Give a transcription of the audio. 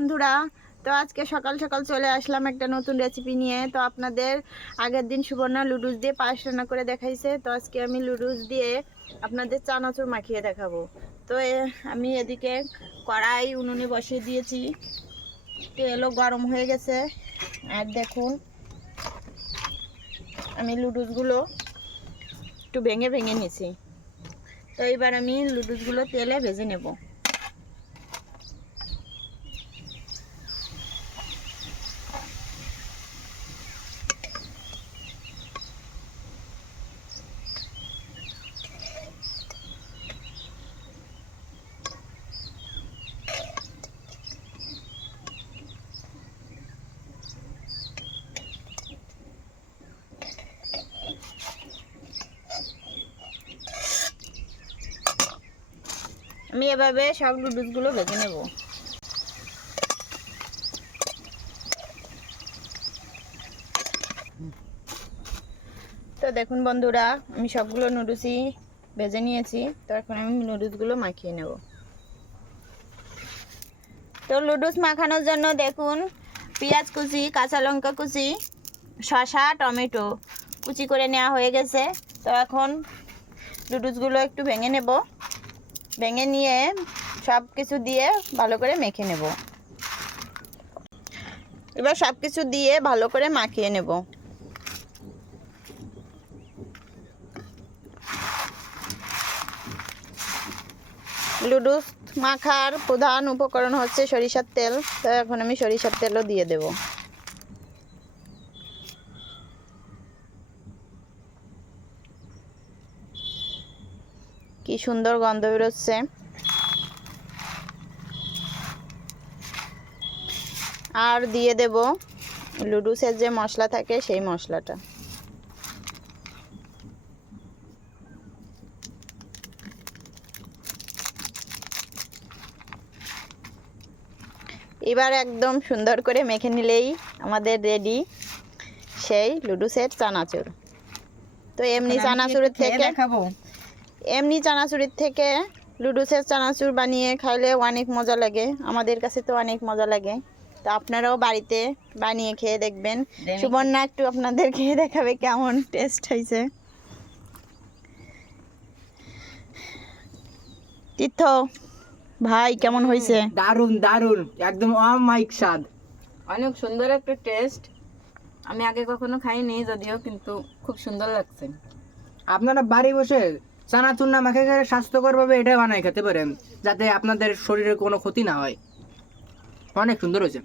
বন্ধুরা, তো আজকে সকাল সকাল চলে আসলাম একটা নতুন রেসিপি নিয়ে। তো আপনাদের আগের দিন সুবর্ণা লুডুস দিয়ে পায়েস রান্না করে দেখাইছে, তো আজকে আমি লুডুস দিয়ে আপনাদের চানাচুর মাখিয়ে দেখাবো। তো আমি এদিকে কড়াই উনুনে বসিয়ে দিয়েছি, তেলও গরম হয়ে গেছে। আর দেখুন আমি লুডুসগুলো একটু ভেঙে ভেঙে নিয়েছি। তো এবার আমি লুডুসগুলো তেলে ভেজে নেব। আমি এভাবে সব লুডুসগুলো ভেজে নেব। তো দেখুন বন্ধুরা, আমি সবগুলো নুডলসই ভেজে নিয়েছি। তো এখন আমি নুডলসগুলো মাখিয়ে নেব। তো লুডুস মাখানোর জন্য দেখুন পেঁয়াজ কুচি, কাঁচা লঙ্কা কুচি, শসা, টমেটো কুচি করে নেওয়া হয়ে গেছে। তো এখন লুডুসগুলো একটু ভেঙে নেব। ভেঙে নিয়ে সব কিছু দিয়ে ভালো করে মেখে নেব। এবার সব কিছু দিয়ে ভালো করে মাখিয়ে নেব। লুডুস মাখার প্রধান উপকরণ হচ্ছে সরিষার তেল। তো এখন আমি সরিষার তেলও দিয়ে দেব। কি সুন্দর গন্ধ বেরোচ্ছে। আর দিয়ে দেব লুডুসের যে মশলা থাকে সেই মশলাটা। এবার একদম সুন্দর করে মেখে নিলেই আমাদের রেডি সেই লুডুসের চানাচুর। তো এমনি চানাচুরের থেকে লুডুসের চানাচুর বানিয়ে খাইলে অনেক মজা লাগে। আমাদের কাছে তো অনেক মজা লাগে। তো আপনারাও বাড়িতে বানিয়ে খেয়ে দেখবেন। সুবর্ণা একটু আপনাদের খেয়ে দেখাবে কেমন টেস্ট হয়েছে। তীর্থ ভাই কেমন হয়েছে? দারুন দারুন, একদম অমাইক স্বাদ। অনেক সুন্দর একটা টেস্ট। আমি আগে কখনো খাইনি যদিও, কিন্তু খুব সুন্দর লাগছে। আপনারা বাড়ি বসে চানাচুর না মাখে স্বাস্থ্যকর ভাবে এটা বানাই খেতে পারেন, যাতে আপনাদের শরীরে কোনো ক্ষতি না হয়। অনেক সুন্দর হয়েছে।